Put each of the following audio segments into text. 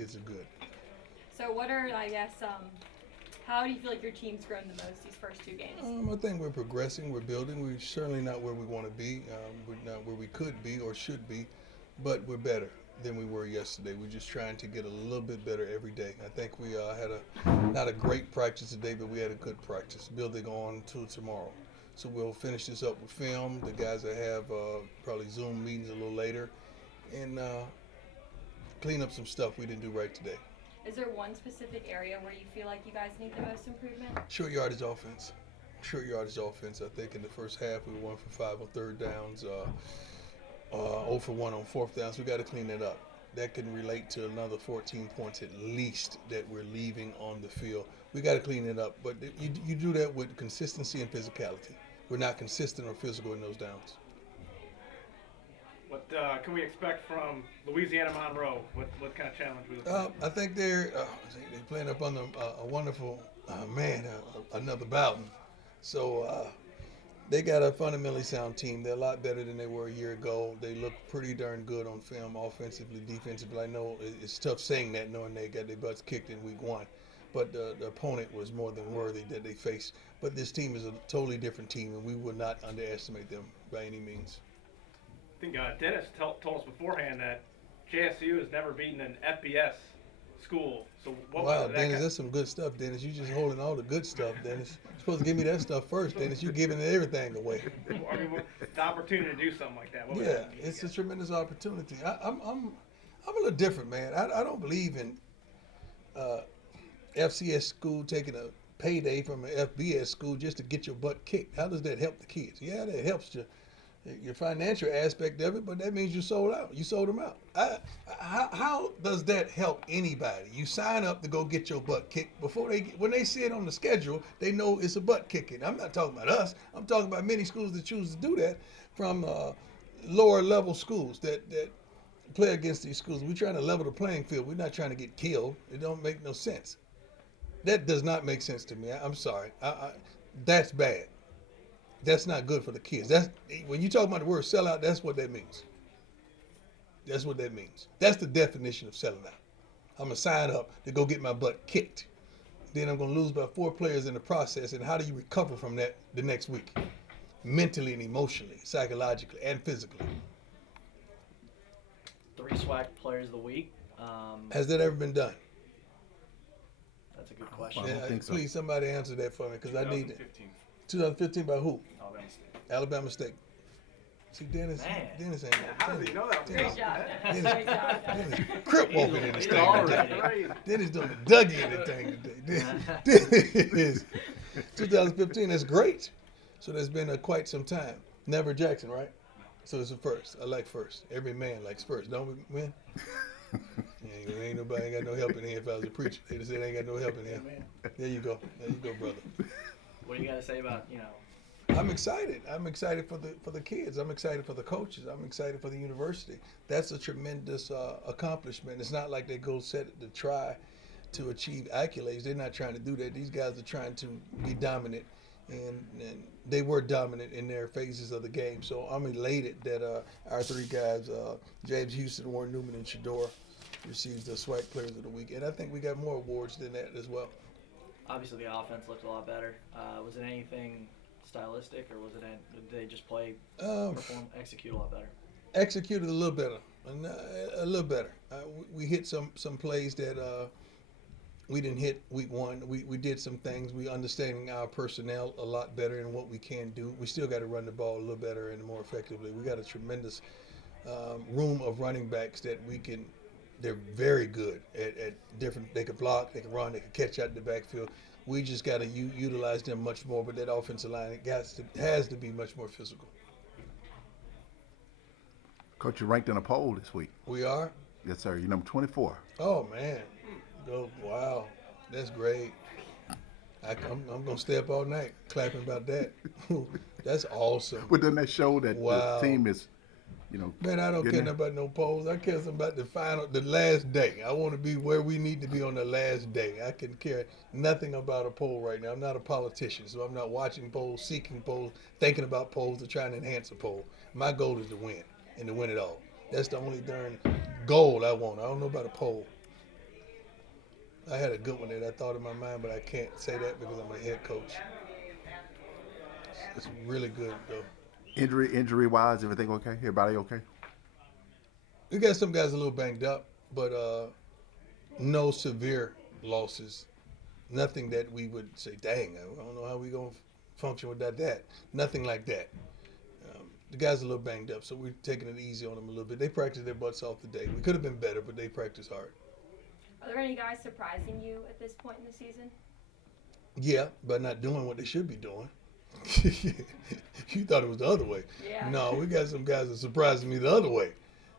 kids are good. So what are, I guess, how do you feel like your team's grown the most these first two games? I think we're progressing, we're building. We're certainly not where we want to be. We're not where we could be or should be, but we're better than we were yesterday. We're just trying to get a little bit better every day. I think we had not a great practice today, but we had a good practice, building on to tomorrow. So we'll finish this up with film. The guys that have probably Zoom meetings a little later, and clean up some stuff we didn't do right today. Is there one specific area where you feel like you guys need the most improvement? Short yardage offense. Short yardage offense. I think in the first half we were 1 for 5 on third downs, 0 for 1 on fourth downs. We got to clean that up. That can relate to another 14 points at least that we're leaving on the field. We got to clean it up. But you do that with consistency and physicality. We're not consistent or physical in those downs. What can we expect from Louisiana Monroe? What kind of challenge we looking at? I think they're playing up under a wonderful another Bowden. So they got a fundamentally sound team. They're a lot better than they were a year ago. They look pretty darn good on film, offensively, defensively. I know it's tough saying that knowing they got their butts kicked in week 1. But the opponent was more than worthy that they faced. But this team is a totally different team, and we would not underestimate them by any means. I think Dennis told us beforehand that JSU has never beaten an FBS school. So what wow, was that Dennis, that's some good stuff, Dennis. You just holding all the good stuff, Dennis. You're supposed to give me that stuff first, Dennis. You giving everything away. I mean, the opportunity to do something like that. Yeah, it's a tremendous opportunity. I'm a little different, man. I don't believe in FCS school taking a payday from an FBS school just to get your butt kicked. How does that help the kids? Yeah, that helps your financial aspect of it, but that means you sold out. You sold them out. How does that help anybody? You sign up to go get your butt kicked when they see it on the schedule, they know it's a butt kicking. I'm not talking about us. I'm talking about many schools that choose to do that from lower level schools that play against these schools. We're trying to level the playing field. We're not trying to get killed. It don't make no sense. That does not make sense to me. I'm sorry. That's bad. That's not good for the kids. That's when you talk about the word sellout. That's what that means. That's what that means. That's the definition of selling out. I'm gonna sign up to go get my butt kicked. Then I'm gonna lose by 4 players in the process. And how do you recover from that the next week? Mentally and emotionally, psychologically, and physically. 3 SWAC players of the week. Has that ever been done? That's a good question. I don't think so. Please, somebody answer that for me because I need it. 2015. 2015 by who? Alabama State. Alabama State. See, Dennis ain't. How does he know that? Great job, Dennis. Great job, Dennis. Dennis crip walking in this He's thing already today. Dennis doing the Dougie in the thing today. Dennis, 2015, that's great. So there's been quite some time. Never Jackson, right? So it's a first. I like first. Every man likes first, don't we, man? Ain't nobody got no help in here if I was a preacher. They just said ain't got no help in here. There you go, brother. What do you got to say about, I'm excited. I'm excited for the kids. I'm excited for the coaches. I'm excited for the university. That's a tremendous accomplishment. It's not like they go set to try to achieve accolades. They're not trying to do that. These guys are trying to be dominant, and they were dominant in their phases of the game. So I'm elated that our 3 guys, James Houston, Warren Newman, and Shador, received the SWAC Players of the Week. And I think we got more awards than that as well. obviously the offense looked a lot better. Was it anything stylistic, or did they just perform, execute a lot better? Executed a little better, a little better. We hit some plays that we didn't hit week one. We did some things. We understanding our personnel a lot better and what we can do. We still got to run the ball a little better and more effectively. We got a tremendous room of running backs that we can. They're very good at different. They can block, they can run, they can catch out in the backfield. We just got to utilize them much more. But that offensive line has to be much more physical. Coach, you're ranked in a poll this week. We are? Yes, sir. You're number 24. Oh, man. Oh, wow. That's great. I'm going to stay up all night clapping about that. That's awesome. But doesn't that show that Wow. the team is, Man, I don't care getting nothing about no polls. I care something about the last day. I want to be where we need to be on the last day. I can care nothing about a poll right now. I'm not a politician, so I'm not watching polls, seeking polls, thinking about polls, or trying to enhance a poll. My goal is to win, and to win it all. That's the only darn goal I want. I don't know about a poll. I had a good one that I thought in my mind, but I can't say that because I'm a head coach. It's really good though. Injury wise, everything okay? Everybody okay? We got some guys a little banged up, but no severe losses. Nothing that we would say, dang, I don't know how we gonna function without that. Nothing like that. The guys are a little banged up, so we're taking it easy on them a little bit. They practiced their butts off today. We could have been better, but they practiced hard. Are there any guys surprising you at this point in the season? Yeah, but not doing what they should be doing. You thought it was the other way. Yeah. No, we got some guys that surprised me the other way.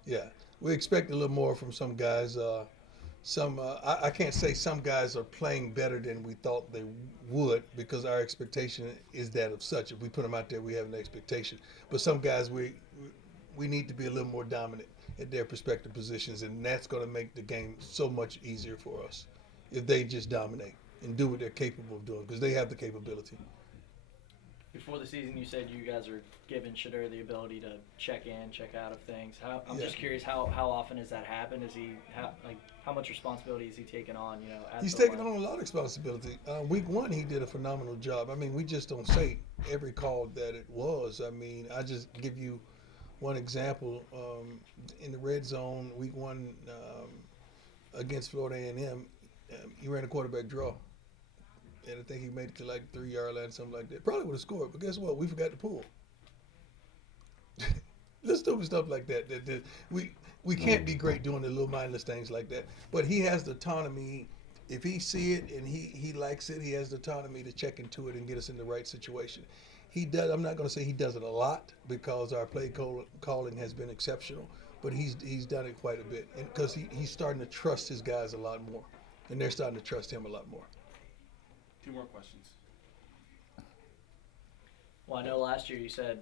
Yeah, we expect a little more from some guys. I can't say some guys are playing better than we thought they would because our expectation is that of such. If we put them out there, we have an expectation. But some guys, we need to be a little more dominant at their respective positions, and that's going to make the game so much easier for us if they just dominate and do what they're capable of doing because they have the capability. Before the season, you said you guys are giving Shadur the ability to check in, check out of things. I'm Yeah. just curious, how often has that happened? Is he how much responsibility is he taking on? At He's the taking line? on a lot of responsibility. Week one, he did a phenomenal job. I mean, we just don't say every call that it was. I mean, I just give you one example. In the red zone, week one against Florida A&M, he ran a quarterback draw. And I think he made it to like 3-yard line, something like that. Probably would have scored, but guess what? We forgot to pull. Little stupid stuff like that. We can't be great doing the little mindless things like that. But he has the autonomy. If he see it and he likes it, he has the autonomy to check into it and get us in the right situation. He does. I'm not going to say he does it a lot because our play calling has been exceptional, but he's done it quite a bit, and because he's starting to trust his guys a lot more, and they're starting to trust him a lot more. 2 more questions. Well, I know last year you said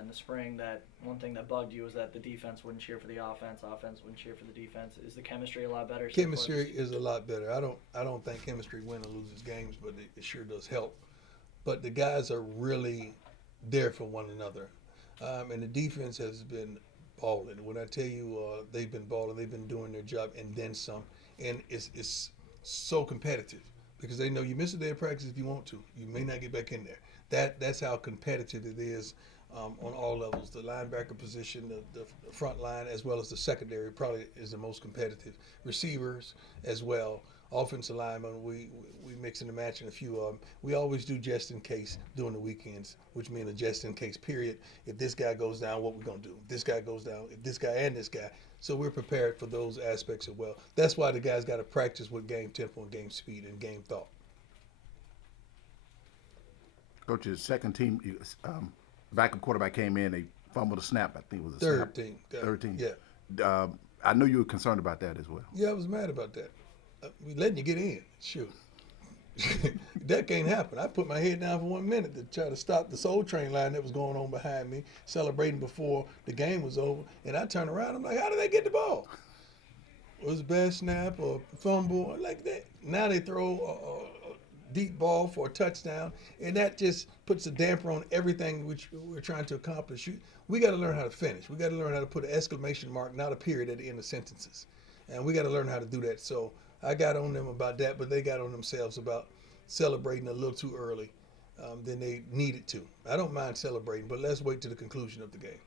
in the spring that one thing that bugged you was that the defense wouldn't cheer for the offense wouldn't cheer for the defense. Is the chemistry a lot better? so far? Chemistry is a lot better. I don't think chemistry wins or loses games, but it sure does help. But the guys are really there for one another, and the defense has been balling. When I tell you they've been balling, they've been doing their job and then some, and it's so competitive. Because they know you miss a day of practice if you want to. You may not get back in there. That's how competitive it is on all levels. The linebacker position, the front line, as well as the secondary probably is the most competitive. Receivers as well. Offensive linemen, we mix and match in a few of them. We always do just in case during the weekends, which means a just in case period. If this guy goes down, what we're going to do? If this guy goes down, if this guy and this guy. So we're prepared for those aspects as well. That's why the guys got to practice with game tempo and game speed and game thought. Coach's second team, backup quarterback came in. They fumbled a snap. I think it was a Third snap. team. Third team. Yeah. I know you were concerned about that as well. Yeah, I was mad about that. We letting you get in. Shoot. That can't happen. I put my head down for 1 minute to try to stop the Soul Train line that was going on behind me, celebrating before the game was over. And I turn around, I'm like, how did they get the ball? It was a bad snap or fumble like that. Now they throw a deep ball for a touchdown, and that just puts a damper on everything which we're trying to accomplish. We got to learn how to finish. We got to learn how to put an exclamation mark, not a period, at the end of sentences. And we got to learn how to do that. So I got on them about that, but they got on themselves about celebrating a little too early than they needed to. I don't mind celebrating, but let's wait to the conclusion of the game.